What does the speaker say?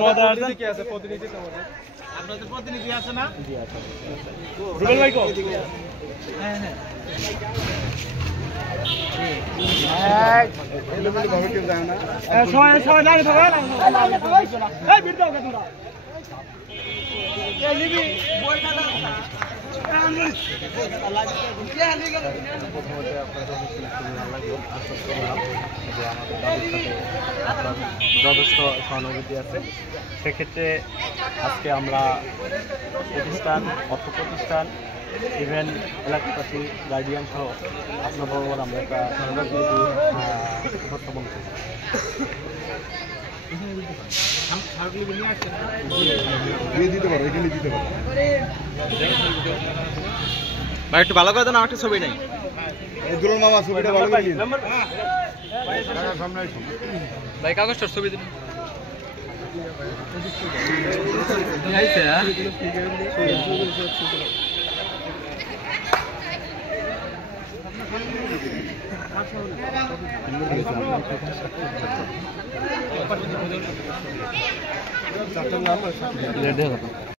মহোদয় আসছেন। আপনাদের প্রতিনিধি আছে না? জি আছে। রুবেল ভাই কো? হ্যাঁ হ্যাঁ। সবাই লাইনে থাকো। এই ভিড় দাও তোমরা। এই নিবি বইটা দাও। যথেষ্ট সহানুভূতি আছে। সেক্ষেত্রে আজকে আমরা প্রতিষ্ঠান, অর্থ প্রতিষ্ঠান, ইভেন এলাকাবাসী, গার্ডিয়ান সহ আপনার বরাবর আমরা একটা উপস্থাপন করি। ভাই একটু ভালো করে দেন, আমার একটা ছবি নেই। মামা ছবিটা ভালো করে ভাই কাগজটার ছবি দিন। রেডি হলো।